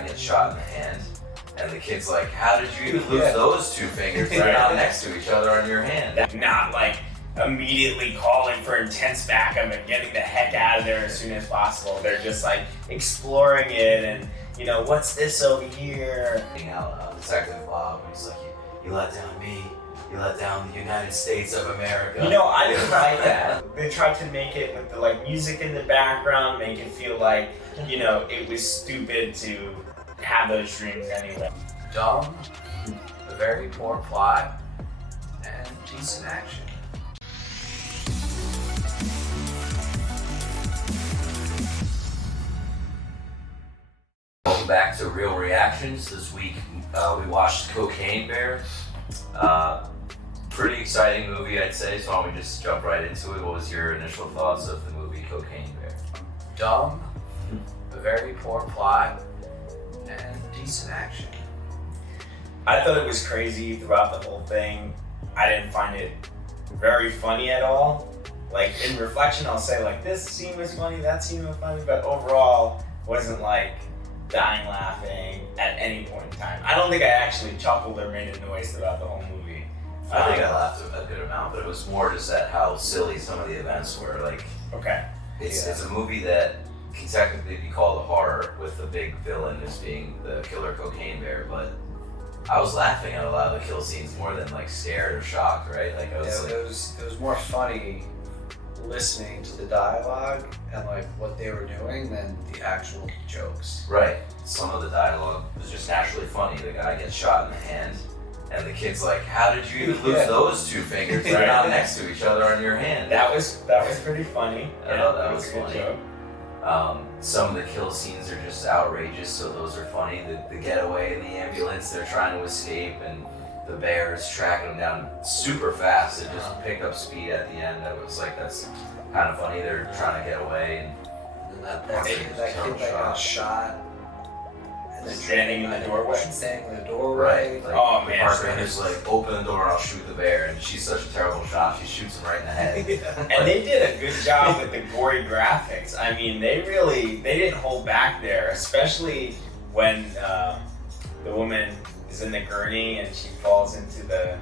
guy gets shot in the hand, and the kid's like, how did you even lose those two fingers? They're not next to each other on your hand. Not like immediately calling for intense backup and getting the heck out of there as soon as possible. They're just like exploring it and, you know, what's this over here? Detective Bob, he's like, you let down me, you let down the United States of America. You know, I didn't like that. They tried to make it with the like music in the background, make it feel like, you know, it was stupid to have those dreams anyway. Dumb, a very poor plot, and decent action. Welcome back to Real Reactions. This week we watched Cocaine Bear. Pretty exciting movie, I'd say, so why don't we just jump right into it. What was your initial thoughts of the movie Cocaine Bear? Dumb, a very poor plot, and decent action. I thought it was crazy throughout the whole thing. I didn't find it very funny at all. Like, in reflection, I'll say, like, this scene was funny, that scene was funny, but overall, wasn't like dying laughing at any point in time. I don't think I actually chuckled or made a noise throughout the whole movie. I think I laughed a good amount, but it was more just at how silly some of the events were. Like, okay, it's a movie that can technically be called a horror with the big villain as being the killer Cocaine Bear, but I was laughing at a lot of the kill scenes more than like scared or shocked, right? Like I was it was more funny listening to the dialogue and like what they were doing than the actual jokes. Right. Some of the dialogue was just naturally funny. The guy gets shot in the hand, and the kid's like, how did you even lose those two fingers? They're not next to each other on your hand. That was pretty funny. I thought that was a good funny. joke. Some of the kill scenes are just outrageous, so those are funny. The getaway in the ambulance, they're trying to escape, and the bear is tracking them down super fast. It just picked up speed at the end. That was like, that's kind of funny. They're trying to get away, And then that kid that got shot. And then Standing in the doorway. Standing in the doorway. right? Like, Oh, the man. park ranger's like, open the door and I'll shoot the bear, and she's such a terrible shot. She shoots him right in the head. And they did a good job with the gory graphics. I mean, they didn't hold back there, especially when the woman is in the gurney and she falls into the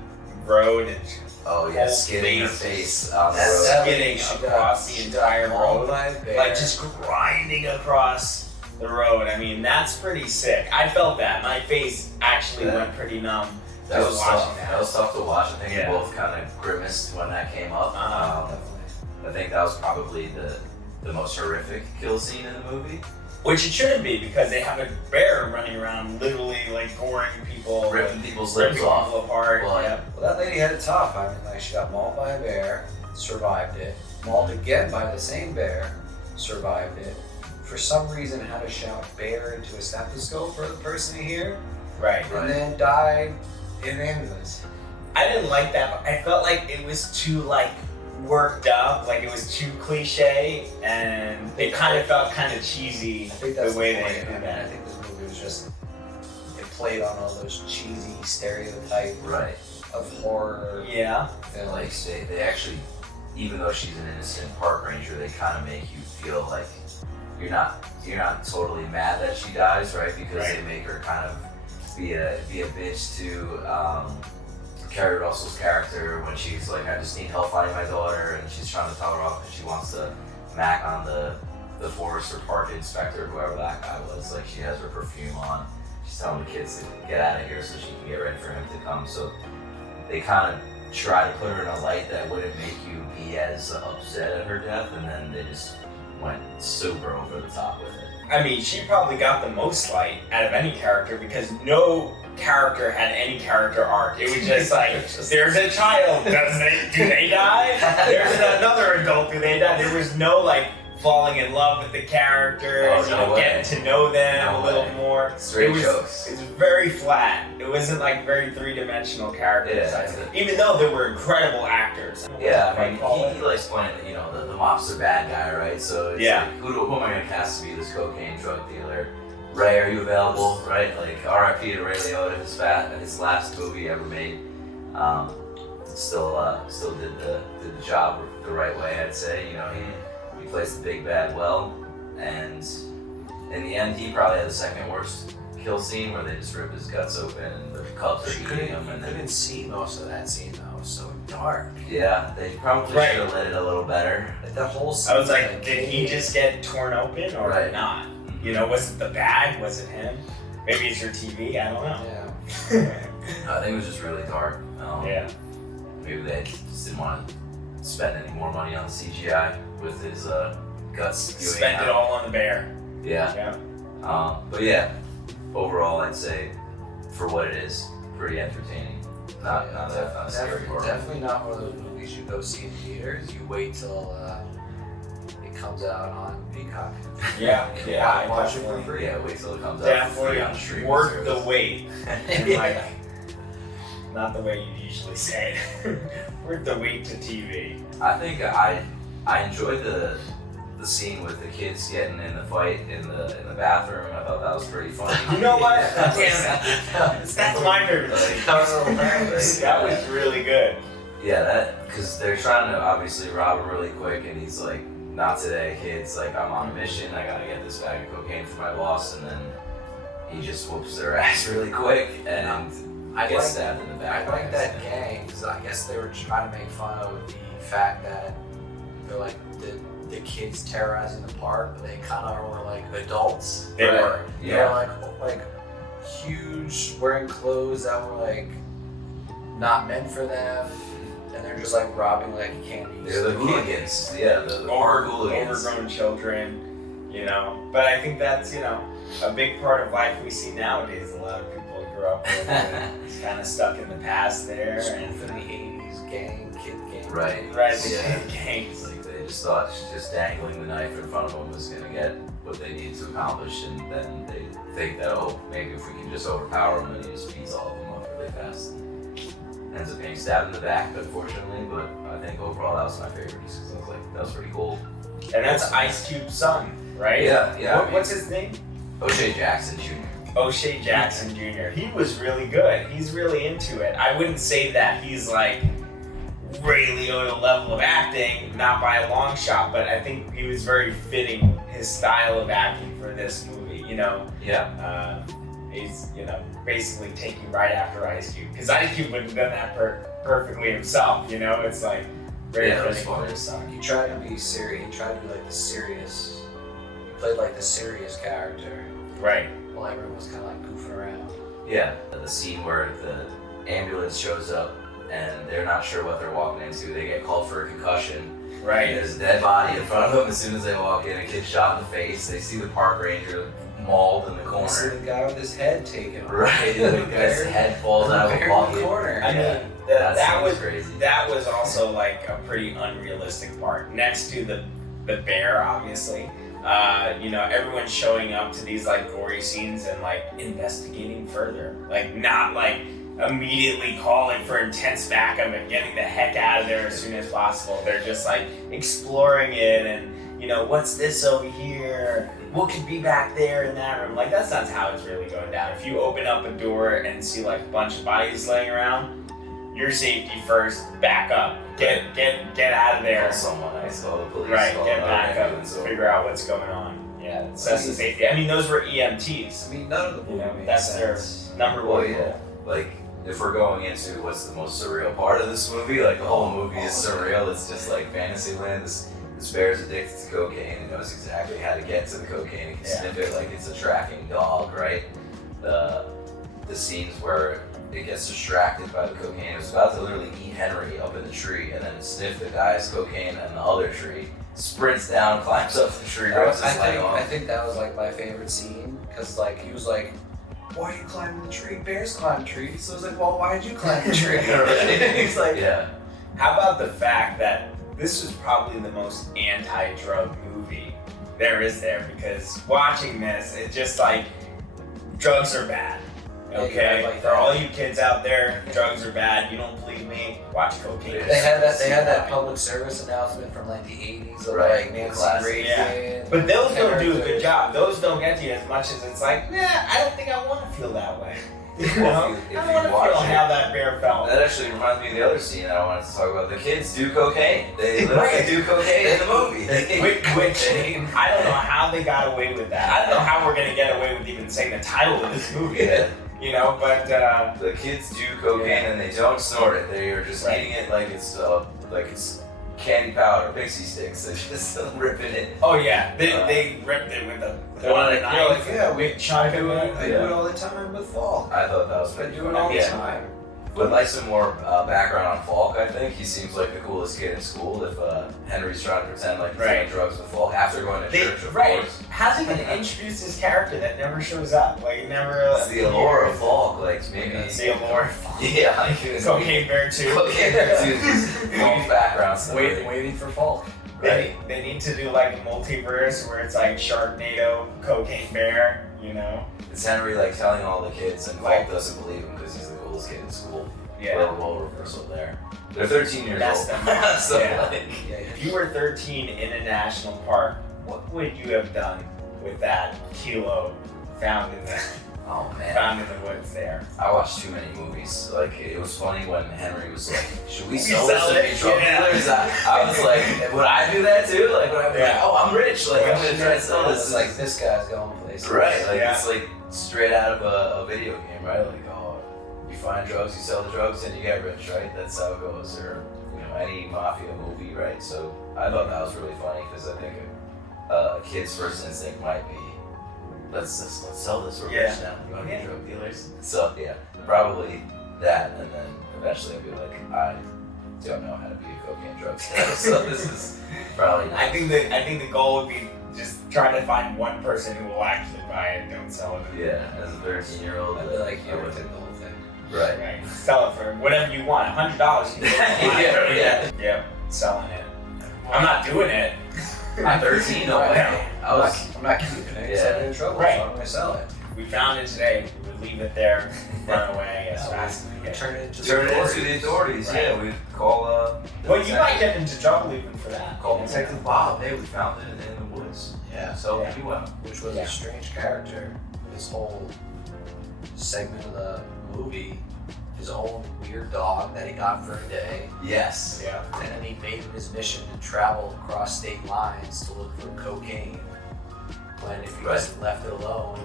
road and she Oh yeah, skidding her face on the That's road. skidding across the entire road, like just grinding across the road. I mean, that's pretty sick. I felt that. My face actually went pretty numb That was just watching tough. that. That was tough to watch. I think Yeah. we both kind of grimaced when that came up. I think that was probably the most horrific kill scene in the movie. Which it shouldn't be, because they have a bear running around literally like goring people, Ripping people's ripping lips off. people apart. Well, Yeah. Well, that lady had it tough. I mean, like, she got mauled by a bear, survived it. Mauled again by the same bear, survived it. For some reason, had to shout bear into a stethoscope for the person to hear, Right. and then died in an ambulance. I didn't like that, but I felt like it was too like worked up, like it was too cliche, and it kind of felt kind of cheesy I think that's the way the point. they I did mean, that. I think this movie was just, it played on all those cheesy stereotype Right. of horror Yeah. films. Like they actually, even though she's an innocent park ranger, they kind of make you feel like you're not totally mad that she dies, right? Because Right. they make her kind of be a bitch to Carrie Russell's character when she's like, I just need help finding my daughter, and she's trying to tell her off because she wants to mac on the forest or park inspector, whoever that guy was. Like, she has her perfume on. She's telling the kids to get out of here so she can get ready for him to come. So they kind of try to put her in a light that wouldn't make you be as upset at her death, and then they just went super over the top with it. I mean, she probably got the most light out of any character, because no character had any character arc. It was just like, there's a child, do they die? There's another adult, do they die? There was no like falling in love with the characters, Oh, no way. getting to know them No a little way. more. Straight it was, jokes. It was very flat. It wasn't like very three-dimensional characters. Yeah. Even though there were incredible actors. Yeah, I mean, he likes playing, you know, the mobster bad guy, right? So it's Yeah. like, who am I going to cast to be this cocaine drug dealer? Ray, are you available? Right? Like, R.I.P. to Ray Liotta, his last movie he ever made. Still did the job the right way, I'd say. You know, he plays the big bad well, and in the end, he probably had the second worst kill scene where they just rip his guts open and the cubs are eating him, and then couldn't see most of that scene though. It was so dark. yeah, they probably Right. should have lit it a little better. Like that whole scene. I was like, did he just get torn open or Right. not? You know, was it the bag? Was it him? Maybe it's your TV. I don't know. Yeah. I think it was just really dark. Yeah. Maybe they just didn't want to spend any more money on CGI with his guts. spewing Spent it out. all on the bear. Yeah. Yeah. But yeah, overall, I'd say for what it is, pretty entertaining. Not a scary horror. Definitely not one of those movies you go see in theaters. You wait till it comes out on Peacock. Yeah. Yeah. I Watch it definitely- for free. Yeah, wait till it comes out for free on Definitely streaming worth service. the wait. And like, not the way you usually say it. Worth the wait to TV. I think I enjoyed the scene with the kids getting in the fight in the bathroom. I thought that was pretty funny. You know what? Yeah. Damn it. That's my favorite scene. That was hilarious. That was really good. Yeah, that because they're trying to obviously rob him really quick, and he's like, "Not today, kids! Like I'm on a mission. I gotta get this bag of cocaine for my boss." And then he just whoops their ass really quick and I gets like- stabbed in the I back. like that gang because I guess they were trying to make fun of the fact that they're like the kids terrorizing the park, but they kind of were like adults. They Right. were. They Yeah. were like huge, wearing clothes that were like not meant for them, and they're just like robbing like candy. They're the hooligans. Yeah, the park hooligans. Overgrown children, you know. But I think that's, you know, a big part of life we see nowadays. A lot of people grow up with it. Kind of stuck in the past there. And For the 80s gang, kid gang. Right. yeah. Yeah. gangs. Like they just thought just dangling the knife in front of them was gonna get what they needed to accomplish, and then they think that, oh, maybe if we can just overpower him, and he just beats all of them up really fast. Ends up getting stabbed in the back, unfortunately, but I think overall that was my favorite just because I was like, that was pretty cool. And that's Ice Cube's son, right? Yeah. What's his name? O'Shea Jackson Jr. O'Shea Jackson Jr. He was really good. He's really into it. I wouldn't say that he's like Ray Liotta level of acting, not by a long shot, but I think he was very fitting his style of acting for this movie, you know. Yeah. He's, you know, basically taking right after Ice Cube. Because Ice Cube wouldn't have done that perfectly himself, you know? It's like very Yeah, that's fitting for funny. his son. He tried to be serious. He tried to be like the serious. He played like the serious character, Right. while everyone was kind of like goofing around. Yeah. The scene where the ambulance shows up and they're not sure what they're walking into. They get called for a concussion. Right. There's a dead body in front of them as soon as they walk in. A kid shot in the face. They see the park ranger mauled in the You see corner. the guy with his head taken off. Right. The guy's head falls out of a Very pocket. corner. I Yeah. mean, That that scene was crazy. That was also like a pretty unrealistic part. Next to the bear, obviously. You know, everyone's showing up to these like gory scenes and like investigating further. Like not like immediately calling for intense backup and getting the heck out of there as soon as possible. They're just like exploring it and, you know, what's this over here? What could be back there in that room? Like that's not how it's really going down. If you open up a door and see like a bunch of bodies laying around, your safety first, back up. Get out of there. Call someone. I saw the police. Right, call get another back up and ambulance over. figure out what's going on. Yeah, that's the safety. I mean, those were EMTs. I mean, none of the You know, movie that's makes their sense. number Well, one yeah. rule. Like, if we're going into what's the most surreal part of this movie, like the whole movie is surreal. It's just like Fantasyland. This bear's addicted to cocaine and knows exactly how to get to the cocaine. He can Yeah. sniff it like it's a tracking dog, right? The scenes where it gets distracted by the cocaine. It was about to literally eat Henry up in the tree and then sniff the guy's cocaine in the other tree. Sprints down, climbs up the tree, rips his leg I off. think that was like my favorite scene because like he was like, "Why are you climbing the tree? Bears climb trees." So I was like, "Well, why did you climb the tree?" He's like, Yeah. How about the fact that this was probably the most anti-drug movie there is there? Because watching this, it's just like drugs are bad. Yeah, Okay, like for all you kids out there, drugs are bad. You don't believe me? Watch Cocaine. They They had that public service announcement from like the 80s of Right, like Nancy classic. Reagan. But those don't do a good characters. job. Those don't get to you as much as it's like, nah, I don't think I want to feel that way. You If know? you- if I you want to watch feel it- how that bear felt. That actually reminds me of the other scene that I wanted to talk about. The kids do cocaine. They literally Right. do cocaine in the movie. Which I don't know how they got away with that. I don't know how we're gonna get away with even saying the title of this movie. Yeah. You know, but The kids do cocaine and they don't snort it. They are just Right. eating it like it's candy powder, pixie sticks. They're just ripping it. oh yeah, they ripped it with a They're like, knife. yeah, we chunk of it. I do it all the time with Falk. I thought that was I pretty do it funny. all the Yeah. time. Would like some more background on Falk, I think. He seems like the coolest kid in school if Henry's trying to pretend like he's Right. doing drugs with Falk after going to church, of right. course. How's he gonna introduce this character that never shows up? Like it never. It's the allure of Falk, like maybe. It's the allure. Yeah, like it was Cocaine Bear 2. Cocaine Bear 2 is Falk's background story. Waiting for Falk. Right. They need to do like a multiverse where it's like Sharknado, Cocaine Bear, you know? It's Henry like telling all the kids, and Falk doesn't believe him because he's the coolest kid in school. Little role reversal there. They're 13 years That's old. the mark, So, yeah. like, If you were 13 in a national park, what would you have done with that kilo found in the oh man. found in the woods there? I watched too many movies. Like it was funny when Henry was like, "Should we We sell sell this to it? be drug Yeah. dealers?" I was like, "Would I do that too? Like, would I be like, Yeah. oh, I'm rich. Like, I'm gonna try to sell this." It's like this guy's going places. right? Like Yeah. it's like straight out of a video game, right? Like, oh, you find drugs, you sell the drugs, and you get rich, right? That's how it goes. Or any mafia movie, right? So I thought that was really funny because I think a kid's first instinct might be, let's sell this. We're rich now. You want to be drug dealers? So yeah, probably that, and then eventually I'd be like, I don't know how to be a cocaine drug dealer, so this is probably not. I think the goal would be just trying to find one person who will actually buy it and don't sell it. Yeah, as a 13-year-old, I'd be like, I you would take the whole thing. right. Right. Sell it for whatever you want. $100. You can get it. Yeah. Selling it. I'm not doing it. At 13, no way. I was. I'm not keeping it because I'm in trouble, Right. so I'm going to sell it. If we found it today, we would leave it there, run away as fast as we can. Turn it into Turn it into the authorities. Right. Yeah, we'd call. Well, you might get into trouble even for that. Call Detective Bob. Hey, we found it in the woods. Yeah. So Yeah. you went. Which was Yeah. a strange character. This whole segment of the movie, his own weird dog that he got for a day, Yes. Yeah. and then he made it his mission to travel across state lines to look for cocaine. When if he was left alone,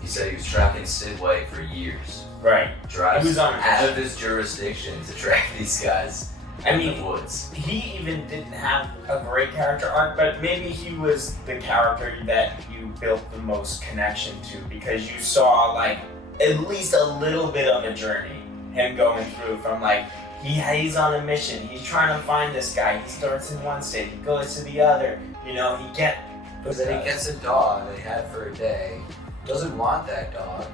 He said he was tracking Sid White for years. Right. Drives He was on a out mission. of his jurisdiction to track these guys I in mean, the woods. he even didn't have a great character arc, but maybe he was the character that you built the most connection to because you saw like at least a little bit of a journey, him going through from like he's on a mission, he's trying to find this guy, he starts in one state, he goes to the other, but then he gets a dog that he had for a day, doesn't want that dog,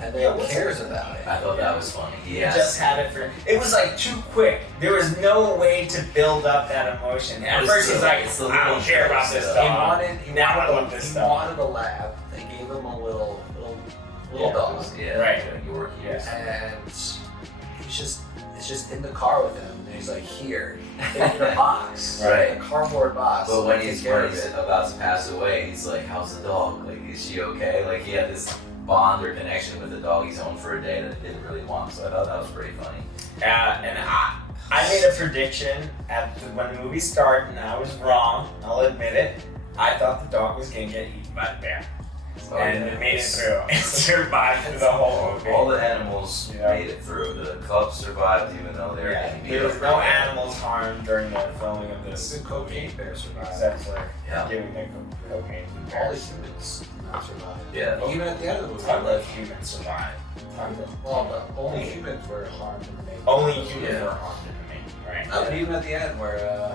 and Yeah, then what's cares it? about it. I thought that was funny. He Yes. just had it for. It was like too quick. There was no way to build up that emotion. At It's first, the- he's like, it's the I don't little care about jokes, this though. dog. He Now I wanted, love this he stuff. wanted a lab. They gave him a little dog, Yeah. Right. Yorkie. Yeah. and it's just in the car with him. And he's like, here, in a box, Right. a cardboard box. But when Take he's care of it. about to pass away, he's like, "How's the dog? Like, is she okay?" Like, he had this bond or connection with the dog he's owned for a day that he didn't really want. So I thought that was pretty funny. And I made a prediction when the movie started, and I was wrong. I'll admit it. I thought the dog was gonna get eaten by the bear, Oh, and yeah. it made it through. It survived through the whole movie. All the animals Yeah. made it through. The cubs survived even though they were Yeah, getting beat there was up. no animals harmed during the filming of It's this the cocaine bear survived. except for Yeah. giving the cocaine to the All the bears. humans did not survive. Yeah. Even at the end of the movie. Tons of humans survived. Tons of Well, the only humans were harmed in the making. only humans Yeah. were harmed in the making, right? No, but even at the end where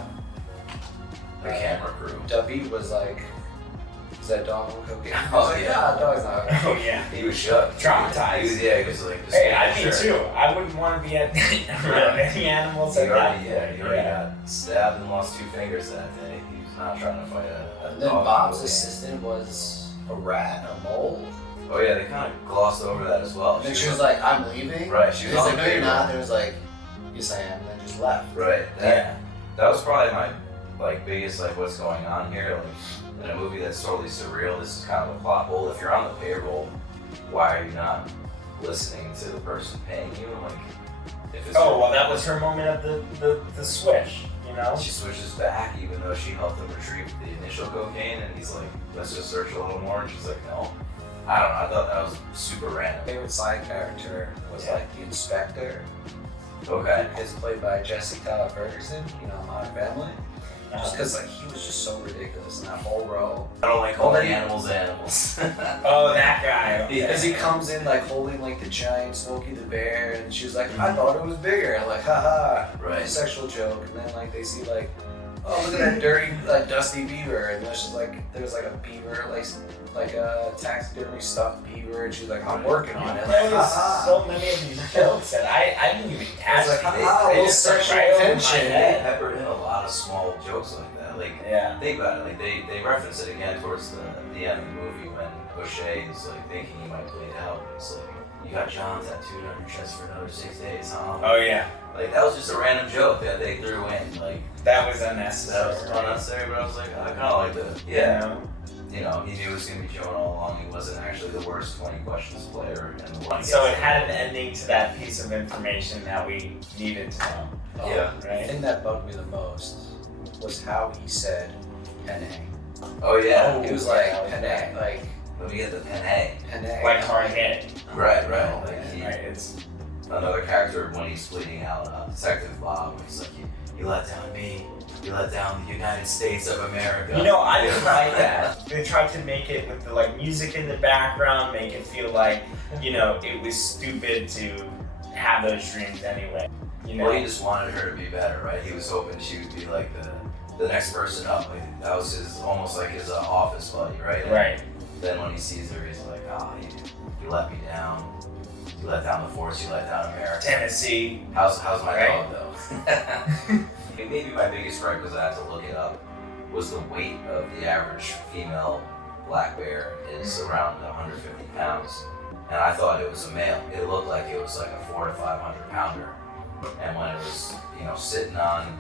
The camera crew. David was like, is that dog on cocaine? I Oh, was like, yeah. nah, dog's not. Oh yeah. He was shook. Traumatized. He was, yeah, he was like, just Hey, making I'd be sure. too. I wouldn't want to be at around any animals He at that already, point. he already got stabbed and lost 2 fingers that day. He was not trying to fight a And then dog. Bob's assistant was a rat, a mole. Oh yeah, they kind of glossed over that as well. And then she was like, I'm leaving. Right, she He was was on like, the no, you're payroll. not. And it was like, yes, I am. And then just left. Right. Yeah. That was probably my biggest what's going on here. Like in a movie that's totally surreal, this is kind of a plot hole. If you're on the payroll, why are you not listening to the person paying you, like if it's Oh, well, that was her moment of the switch, you know? she switches back even though she helped him retrieve the initial cocaine, and he's like, let's just search a little more, and she's like, no. I don't know, I thought that was super random. My favorite side character was like the inspector. Okay. Is played by Jesse Tyler Ferguson, you know, Modern Family. Just because like he was just so ridiculous in that whole role. I don't like calling animals animals. Oh, that guy. Because he comes in like holding like the giant Smokey the Bear, and she's like, I thought it was bigger. And like, haha, Right. sexual joke. And then like they see like, oh, look at that dirty, like dusty beaver, and there's just like there's like a beaver, like a taxidermy stuffed beaver, and she's like, I'm working on it. Like, haha. So many of these jokes that I didn't even catch. It's like, They- haha, they little just went sexual right over my tension. They head. peppered in a lot of small jokes like that. Like, Yeah. think about it. Like, they reference it again towards the end of the movie when O'Shea is like thinking he might bleed out. It's like, you got John tattooed on your chest for another 6 days, huh? Oh yeah, Like, that was just a random joke that they threw in. Like, that was that unnecessary. was unnecessary, but I was like, I kind of like that. Yeah. You know, he knew it was going to be Joan all along. He wasn't actually the worst 20 questions player. And the one So it had an ending to that piece of information that we needed to know. Yeah. The Right. thing that bugged me the most was how he said penne. Oh, yeah. It was yeah, like that was penne, bad. like Let me get the penne. penne. Like hard hit. Right. Like, he, Right. It's another character when he's bleeding out, Detective Bob, when he's like, you let down me, you let down the United States of America. You know, I didn't like that. They tried to make it with the like music in the background, make it feel like, you know, it was stupid to have those dreams anyway. You know, Well, he just wanted her to be better, right? He was hoping she would be like the next person up. Like, that was his almost like his office buddy, right? And right. then when he sees her, he's like, oh, you let me down. You let down the force. You let down America. Tennessee. How's my Right. dog though? Maybe my biggest gripe, because I had to look it up, was the weight of the average female black bear is around 150 pounds, and I thought it was a male. It looked like it was like a 400 to 500 pounder, and when it was sitting on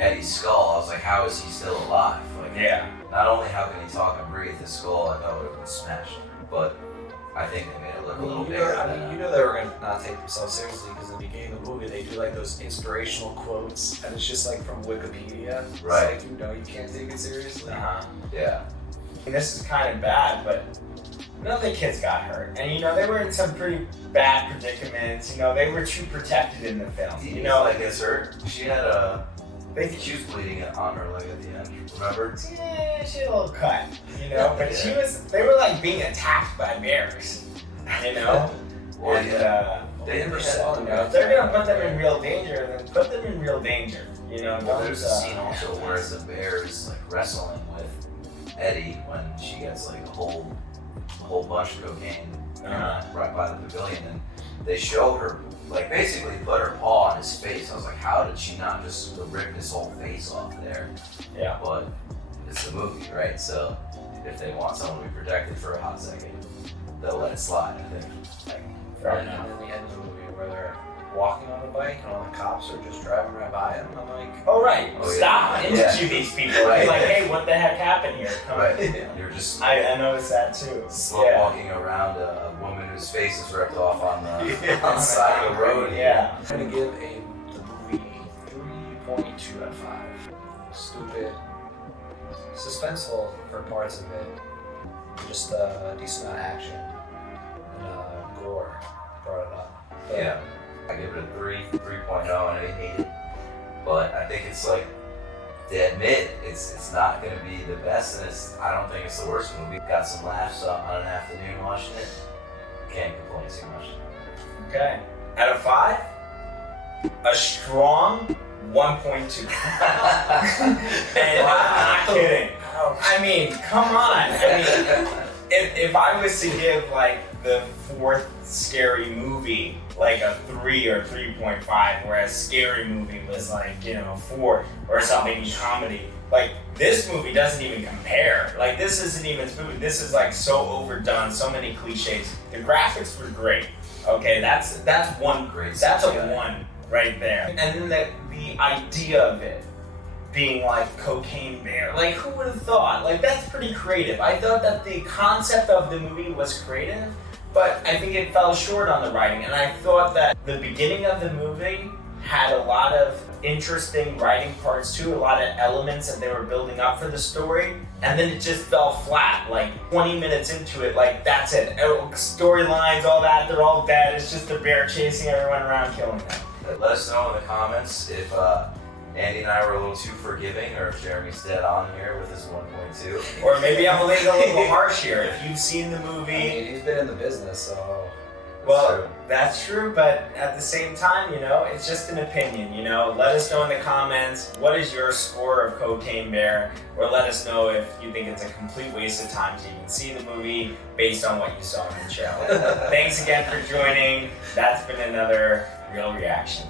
Eddie's skull, I was like, how is he still alive? Like, Yeah. not only how can he talk and breathe, his skull I thought would have been smashed, but I think they made it look a little bigger. You know they were gonna not take themselves seriously because in the beginning of the movie they do like those inspirational quotes, and it's just like from Wikipedia. Right. It's like, you can't take it seriously. Uh-huh. Yeah. And this is kind of bad, but none of the kids got hurt. And they were in some pretty bad predicaments. They were too protected in the film. Like it's her. She had she was bleeding on her leg at the end. Remember? Yeah, she had a little cut, but they were like being attacked by bears, Well, and They never If saw them. if they're gonna put them in real danger, then put them in real danger, Well, there's a scene also where the bear is like wrestling with Eddie when she gets like a whole bunch of cocaine right by the pavilion, and they show her like basically put her paw on his face. I was like, how did she not just rip his whole face off there? Yeah. But it's the movie, right? So if they want someone to be protected for a hot second, they'll let it slide, I think. And then the end of the movie where they're walking on the bike and all the cops are just driving right by them. I'm like, Oh right, Oh, yeah. stop and Yeah. interview these people. Right. Be like, hey, what the heck happened here? Come on. Right. You're just I noticed that too. slow Yeah. walking around a woman whose face is ripped off on the side of the road. Yeah. I'm gonna give the movie 3.2 out of 5. Stupid, suspenseful for parts of it, just a decent amount of action and gore brought it up. But Yeah. I give it a 3.0, and I hate it. But I think it's like, they admit it's not going to be the best, and I don't think it's the worst movie. Got some laughs on an afternoon watching it. Can't complain too much. Okay. Out of 5, a strong 1.2. And I'm not kidding. I mean, come on. I mean, if I was to give like the 4th scary movie like a 3 or 3.5, whereas Scary Movie was like 4 or something in comedy, like this movie doesn't even compare. Like this isn't even spooky. This is like so overdone, so many cliches. The graphics were great. Okay, that's one Great. That's CGI. a 1 right there. And then the idea of it being like Cocaine Bear, like who would have thought? Like that's pretty creative. I thought that the concept of the movie was creative, but I think it fell short on the writing, and I thought that the beginning of the movie had a lot of interesting writing parts too, a lot of elements that they were building up for the story, and then it just fell flat, like 20 minutes into it, like that's it. Storylines, all that, they're all dead. It's just a bear chasing everyone around, killing them. Let us know in the comments if Andy and I were a little too forgiving, or if Jeremy's dead on here with his 1.2. Or maybe I'm a little harsh here. If you've seen the movie, I mean, he's been in the business, so. well, that's true, but at the same time, you know, it's just an opinion, you know. Let us know in the comments, what is your score of Cocaine Bear, or let us know if you think it's a complete waste of time to even see the movie based on what you saw in the trailer. Thanks again for joining. That's been another Real Reaction.